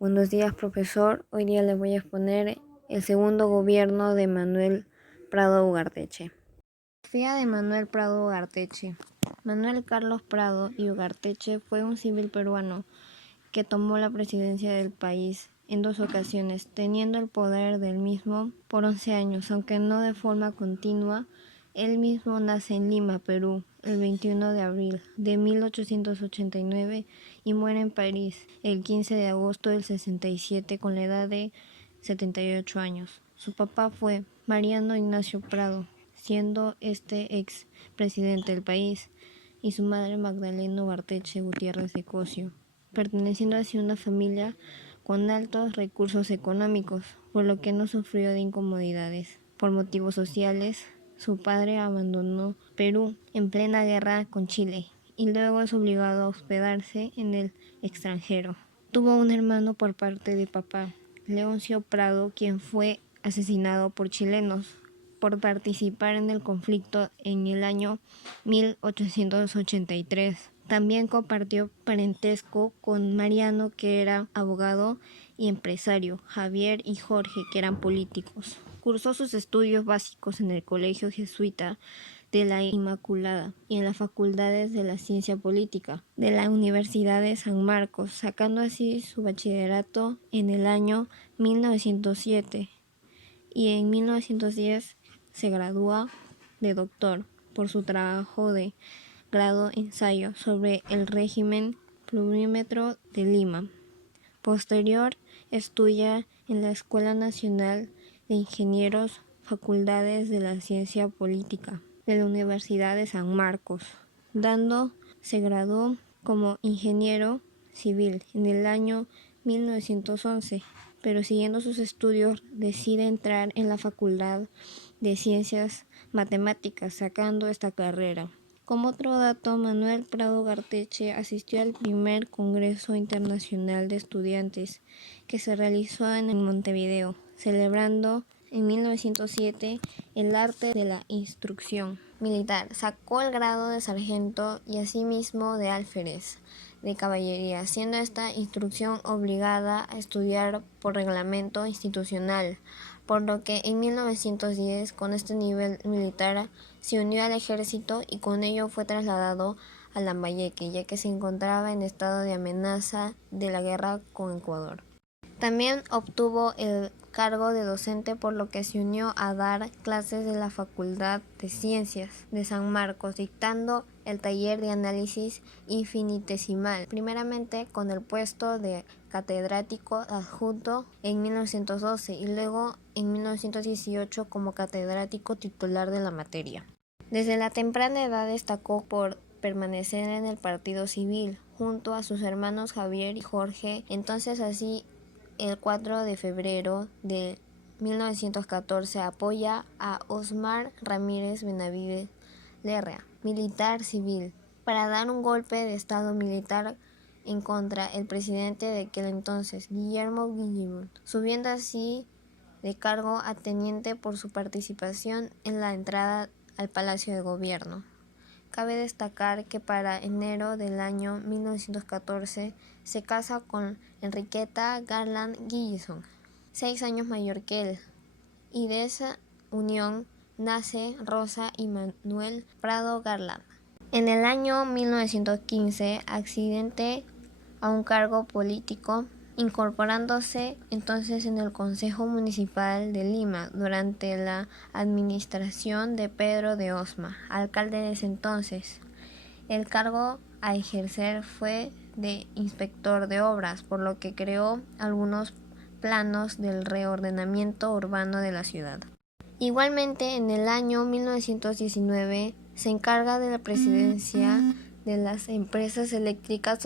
Buenos días, profesor. Hoy día les voy a exponer el segundo gobierno de Manuel Prado Ugarteche. Biografía de Manuel Prado Ugarteche. Manuel Carlos Prado y Ugarteche fue un civil peruano que tomó la presidencia del país en 2 ocasiones, teniendo el poder del mismo por 11 años, aunque no de forma continua. Él mismo nace en Lima, Perú, el 21 de abril de 1889 y muere en París el 15 de agosto del 67 con la edad de 78 años. Su papá fue Mariano Ignacio Prado, siendo ex presidente del país, y su madre Magdalena Ugarteche Gutiérrez de Cosio, perteneciendo así a una familia con altos recursos económicos, por lo que no sufrió de incomodidades. Por motivos sociales, su padre abandonó Perú en plena guerra con Chile y luego es obligado a hospedarse en el extranjero. Tuvo un hermano por parte de papá, Leoncio Prado, quien fue asesinado por chilenos por participar en el conflicto en el año 1883. También compartió parentesco con Mariano, que era abogado y empresario, Javier y Jorge, que eran políticos. Cursó sus estudios básicos en el Colegio Jesuita de la Inmaculada y en las facultades de la Ciencia Política de la Universidad de San Marcos, sacando así su bachillerato en el año 1907 y en 1910 se gradúa de doctor por su trabajo de grado ensayo sobre el régimen plurímetro de Lima. Posterior estudia en la Escuela Nacional de Ingenieros, Facultades de la Ciencia Política de la Universidad de San Marcos, se graduó como ingeniero civil en el año 1911, pero siguiendo sus estudios decide entrar en la Facultad de Ciencias Matemáticas, sacando esta carrera. Como otro dato, Manuel Prado Ugarteche asistió al primer Congreso Internacional de Estudiantes que se realizó en Montevideo, celebrando en 1907 el arte de la instrucción militar. Sacó el grado de sargento y asimismo de alférez de caballería, siendo esta instrucción obligada a estudiar por reglamento institucional, por lo que en 1910 con este nivel militar se unió al ejército y con ello fue trasladado a Lambayeque, ya que se encontraba en estado de amenaza de la guerra con Ecuador. También obtuvo el cargo de docente, por lo que se unió a dar clases de la Facultad de Ciencias de San Marcos, dictando el taller de análisis infinitesimal, primeramente con el puesto de catedrático adjunto en 1912 y luego en 1918 como catedrático titular de la materia. Desde la temprana edad destacó por permanecer en el Partido Civil junto a sus hermanos Javier y Jorge. Entonces así el 4 de febrero de 1914 apoya a Osmar Ramírez Benavides Lerrea, militar civil, para dar un golpe de estado militar en contra del presidente de aquel entonces, Guillermo Guillermo, subiendo así de cargo a teniente por su participación en la entrada al Palacio de Gobierno. Cabe destacar que para enero del año 1914 se casa con Enriqueta Garland Gillison, 6 años mayor que él, y de esa unión nace Rosa y Manuel Prado Garland. En el año 1915 accede a un cargo político, incorporándose entonces en el Consejo Municipal de Lima durante la administración de Pedro de Osma, alcalde de ese entonces. El cargo a ejercer fue de inspector de obras, por lo que creó algunos planos del reordenamiento urbano de la ciudad. Igualmente, en el año 1919 se encarga de la presidencia de las empresas eléctricas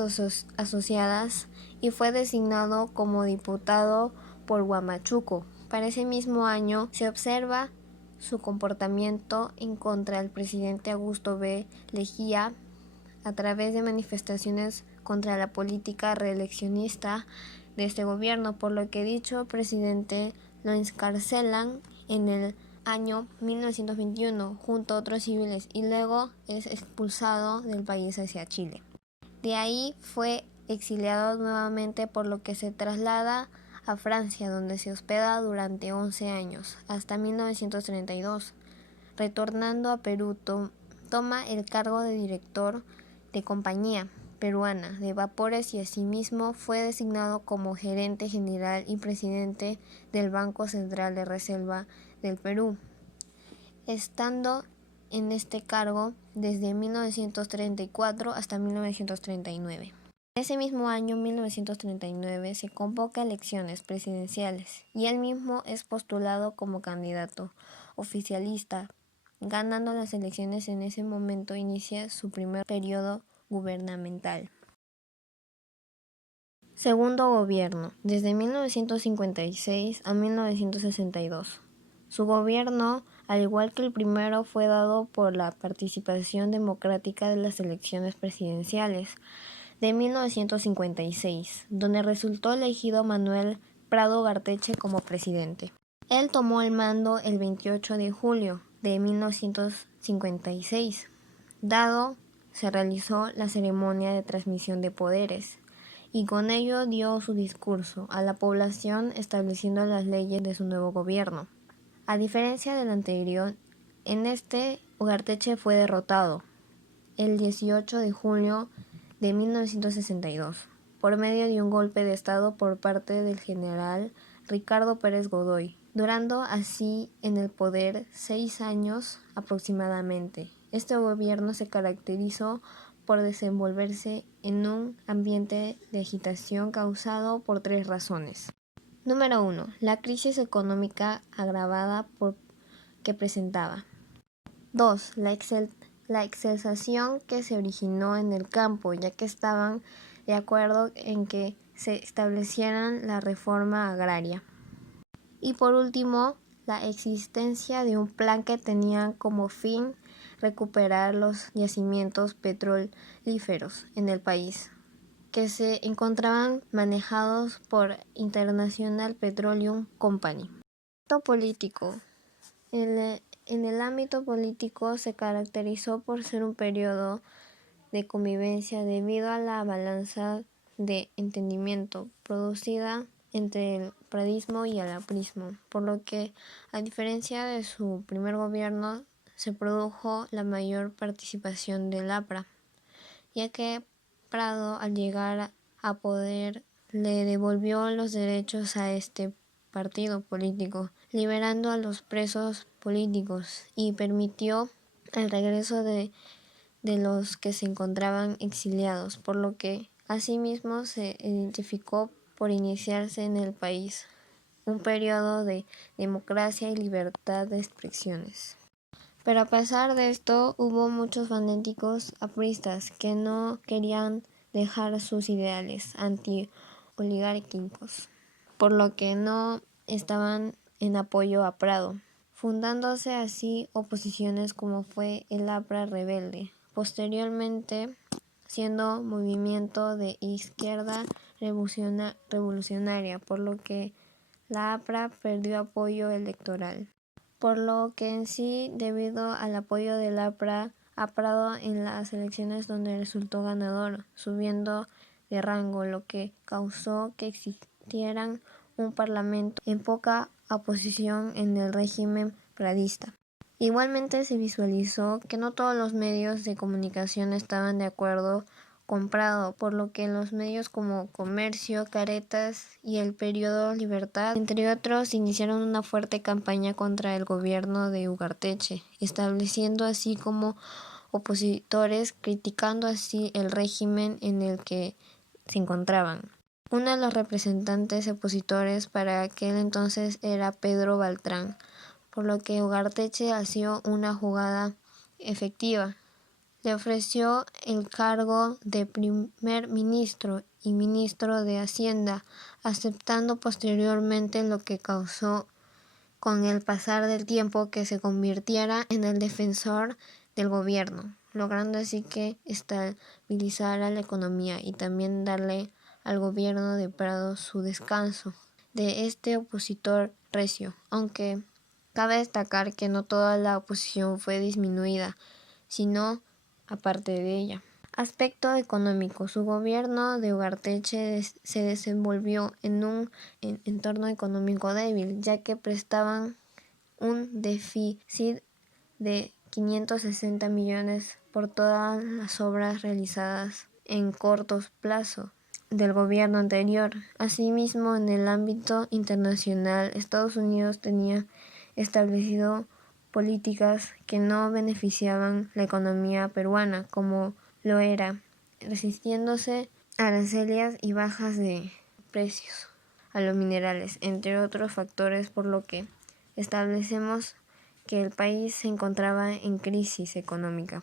asociadas y fue designado como diputado por Huamachuco. Para ese mismo año se observa su comportamiento en contra del presidente Augusto B. Leguía a través de manifestaciones contra la política reeleccionista de este gobierno, por lo que dicho presidente lo encarcelan en el año 1921 junto a otros civiles y luego es expulsado del país hacia Chile. De ahí fue exiliado nuevamente, por lo que se traslada a Francia, donde se hospeda durante 11 años, hasta 1932. Retornando a Perú, toma el cargo de director de Compañía Peruana de Vapores y asimismo fue designado como gerente general y presidente del Banco Central de Reserva del Perú, estando en este cargo desde 1934 hasta 1939. Ese mismo año, 1939, se convoca elecciones presidenciales y él mismo es postulado como candidato oficialista. Ganando las elecciones, en ese momento inicia su primer periodo gubernamental. Segundo gobierno, desde 1956 a 1962. Su gobierno, al igual que el primero, fue dado por la participación democrática de las elecciones presidenciales de 1956, donde resultó elegido Manuel Prado Ugarteche como presidente. Él tomó el mando el 28 de julio de 1956. Se realizó la ceremonia de transmisión de poderes y con ello dio su discurso a la población estableciendo las leyes de su nuevo gobierno. A diferencia del anterior, en este Ugarteche fue derrotado el 18 de julio de 1962 por medio de un golpe de estado por parte del general Ricardo Pérez Godoy, durando así en el poder 6 años aproximadamente. Este gobierno se caracterizó por desenvolverse en un ambiente de agitación causado por 3 razones. Número 1. La crisis económica agravada que presentaba. 2. La exaltación que se originó en el campo, ya que estaban de acuerdo en que se establecieran la reforma agraria. Y por último, la existencia de un plan que tenía como fin recuperar los yacimientos petrolíferos en el país, que se encontraban manejados por International Petroleum Company. Político. En el ámbito político se caracterizó por ser un periodo de convivencia debido a la balanza de entendimiento producida entre el pradismo y el aprismo, por lo que, a diferencia de su primer gobierno, se produjo la mayor participación del APRA, ya que Prado, al llegar a poder, le devolvió los derechos a este partido político, liberando a los presos políticos y permitió el regreso de los que se encontraban exiliados, por lo que asimismo se identificó por iniciarse en el país un periodo de democracia y libertad de expresiones. Pero a pesar de esto, hubo muchos fanáticos apristas que no querían dejar sus ideales anti-oligárquicos, por lo que no estaban en apoyo a Prado, fundándose así oposiciones como fue el APRA Rebelde, posteriormente siendo movimiento de izquierda revolucionaria, por lo que la APRA perdió apoyo electoral. Por lo que en sí, debido al apoyo del APRA a Prado en las elecciones donde resultó ganador, subiendo de rango, lo que causó que existieran un parlamento en poca oposición en el régimen pradista. Igualmente se visualizó que no todos los medios de comunicación estaban de acuerdo con Prado, por lo que los medios como Comercio, Caretas y el periódico Libertad, entre otros, iniciaron una fuerte campaña contra el gobierno de Ugarteche, estableciendo así como opositores, criticando así el régimen en el que se encontraban. Uno de los representantes opositores para aquel entonces era Pedro Beltrán, por lo que Ugarteche hacía una jugada efectiva. Le ofreció el cargo de primer ministro y ministro de Hacienda, aceptando posteriormente, lo que causó con el pasar del tiempo que se convirtiera en el defensor del gobierno, logrando así que estabilizara la economía y también darle al gobierno de Prado su descanso de este opositor recio, aunque cabe destacar que no toda la oposición fue disminuida, sino aparte de ella. Aspecto económico. Su gobierno de Ugarteche se desenvolvió en un entorno económico débil, ya que prestaban un déficit de 560 millones por todas las obras realizadas en corto plazo del gobierno anterior. Asimismo, en el ámbito internacional, Estados Unidos tenía establecido políticas que no beneficiaban la economía peruana, como lo era, resistiéndose a aranceles y bajas de precios a los minerales, entre otros factores, por lo que establecemos que el país se encontraba en crisis económica.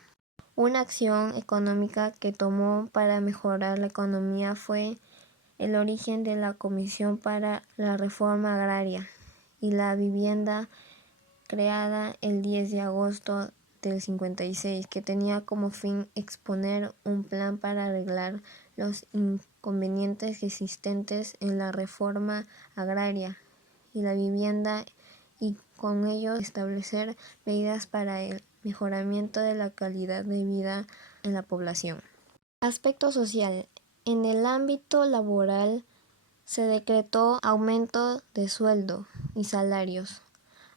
Una acción económica que tomó para mejorar la economía fue el origen de la Comisión para la Reforma Agraria y la Vivienda, creada el 10 de agosto del 56, que tenía como fin exponer un plan para arreglar los inconvenientes existentes en la reforma agraria y la vivienda y con ello establecer medidas para el mejoramiento de la calidad de vida en la población. Aspecto social. En el ámbito laboral se decretó aumento de sueldo y salarios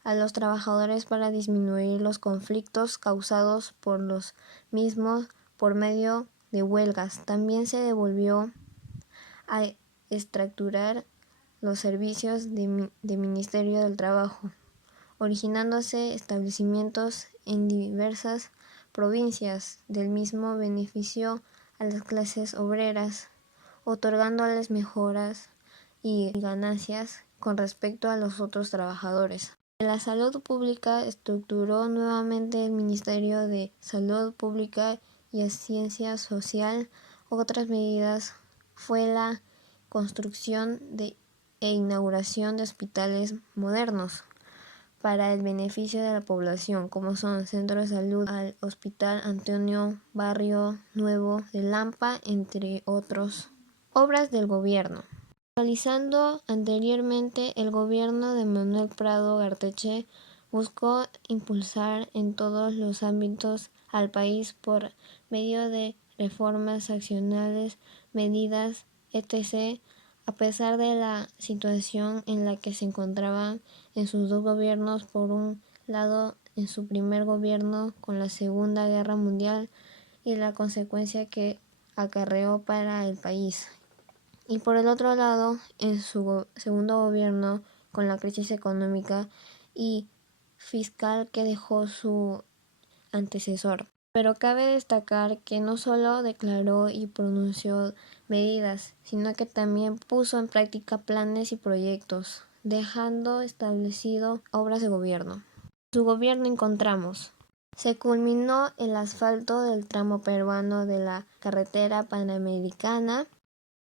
a los trabajadores para disminuir los conflictos causados por los mismos por medio de huelgas. También se devolvió a estructurar los servicios de Ministerio del Trabajo, originándose establecimientos en diversas provincias del mismo beneficio a las clases obreras, otorgándoles mejoras y ganancias con respecto a los otros trabajadores. La salud pública estructuró nuevamente el Ministerio de Salud Pública y Asistencia Social. Otras medidas fue la construcción e inauguración de hospitales modernos para el beneficio de la población, como son Centro de Salud al Hospital Antonio Barrio Nuevo de Lampa, entre otros. Obras del gobierno. Realizando anteriormente, el gobierno de Manuel Prado Garteche buscó impulsar en todos los ámbitos al país por medio de reformas accionales, medidas, etc., a pesar de la situación en la que se encontraban en sus dos gobiernos. Por un lado, en su primer gobierno con la Segunda Guerra Mundial y la consecuencia que acarreó para el país, y por el otro lado, en su segundo gobierno con la crisis económica y fiscal que dejó su antecesor. Pero cabe destacar que no solo declaró y pronunció medidas, sino que también puso en práctica planes y proyectos, dejando establecido obras de gobierno. En su gobierno encontramos: se culminó el asfalto del tramo peruano de la carretera panamericana.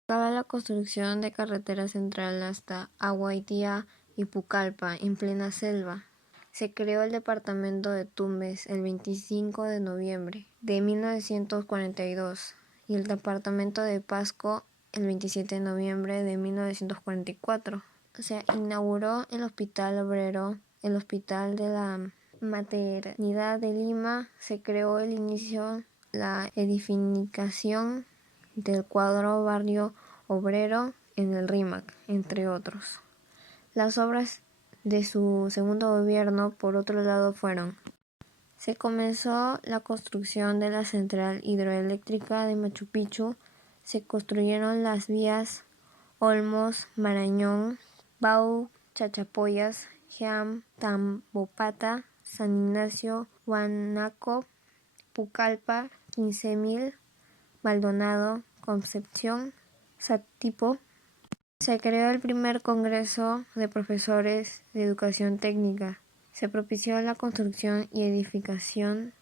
Acaba la construcción de carretera central hasta Aguaitía y Pucallpa, en plena selva. Se creó el departamento de Tumbes el 25 de noviembre de 1942 y el departamento de Pasco el 27 de noviembre de 1944. Se inauguró el Hospital Obrero, el Hospital de la Maternidad de Lima. Se creó el inicio la edificación del cuadro Barrio Obrero en el RIMAC, entre otros. Las obras de su segundo gobierno, por otro lado, fueron: se comenzó la construcción de la central hidroeléctrica de Machu Picchu, se construyeron las vías Olmos, Marañón, Bau, Chachapoyas, Jeam, Tambopata, San Ignacio, Huánuco, Pucallpa, 15.000, Maldonado, Concepción, Satipo. Se creó el primer Congreso de Profesores de Educación Técnica. Se propició la construcción y edificación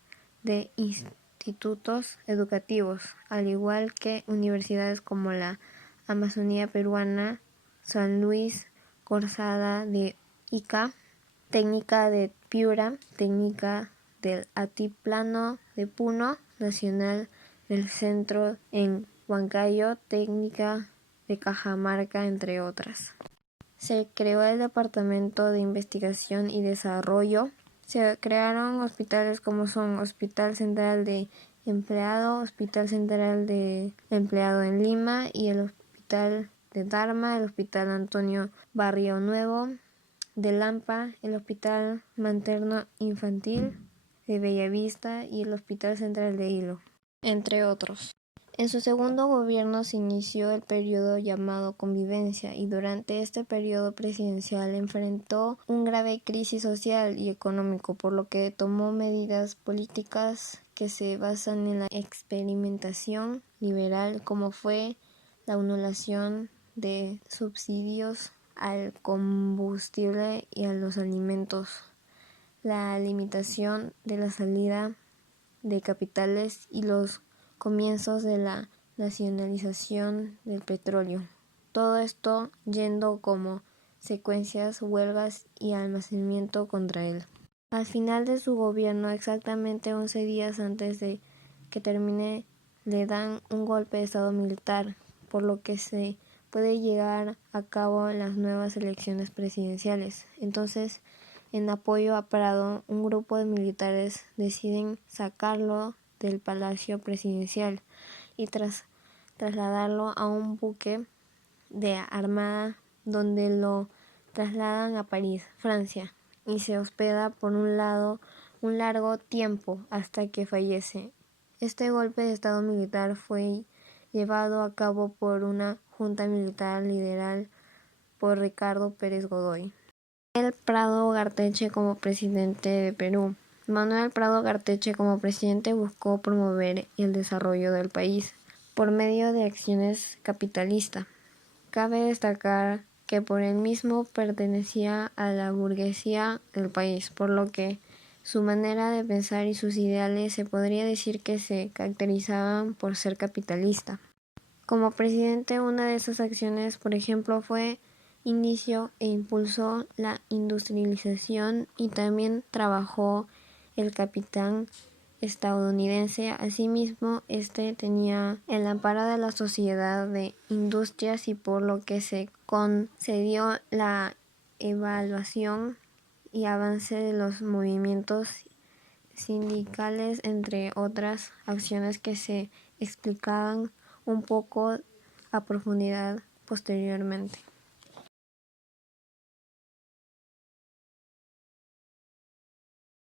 de institutos educativos, al igual que universidades como la Amazonía Peruana, San Luis Gonzaga de Ica, Técnica de Piura, Técnica del Altiplano de Puno, Nacional del Centro en Huancayo, Técnica de Cajamarca, entre otras. Se creó el Departamento de Investigación y Desarrollo. Se crearon hospitales como son Hospital Central de Empleado, Hospital Central de Empleado en Lima y el Hospital de Dharma, el Hospital Antonio Barrio Nuevo de Lampa, el Hospital Materno Infantil de Bellavista y el Hospital Central de Hilo, entre otros. En su segundo gobierno se inició el periodo llamado Convivencia y durante este periodo presidencial enfrentó una grave crisis social y económico, por lo que tomó medidas políticas que se basan en la experimentación liberal, como fue la anulación de subsidios al combustible y a los alimentos, la limitación de la salida de capitales y los comienzos de la nacionalización del petróleo. Todo esto yendo como secuencias, huelgas y almacenamiento contra él. Al final de su gobierno, exactamente 11 días antes de que termine, le dan un golpe de estado militar, por lo que se puede llegar a cabo en las nuevas elecciones presidenciales. Entonces, en apoyo a Prado, un grupo de militares deciden sacarlo del palacio presidencial y trasladarlo a un buque de armada donde lo trasladan a París, Francia, y se hospeda por un largo tiempo hasta que fallece. Este golpe de estado militar fue llevado a cabo por una junta militar liderada por Ricardo Pérez Godoy. Manuel Prado Garteche como presidente de Perú. Manuel Prado Garteche como presidente buscó promover el desarrollo del país por medio de acciones capitalistas. Cabe destacar que por él mismo pertenecía a la burguesía del país, por lo que su manera de pensar y sus ideales se podría decir que se caracterizaban por ser capitalista. Como presidente, una de esas acciones, por ejemplo, fue inició e impulsó la industrialización y también trabajó el capital estadounidense. Asimismo, este tenía el amparo de la Sociedad de Industrias y por lo que se concedió la evaluación y avance de los movimientos sindicales, entre otras acciones que se explicaban un poco a profundidad posteriormente.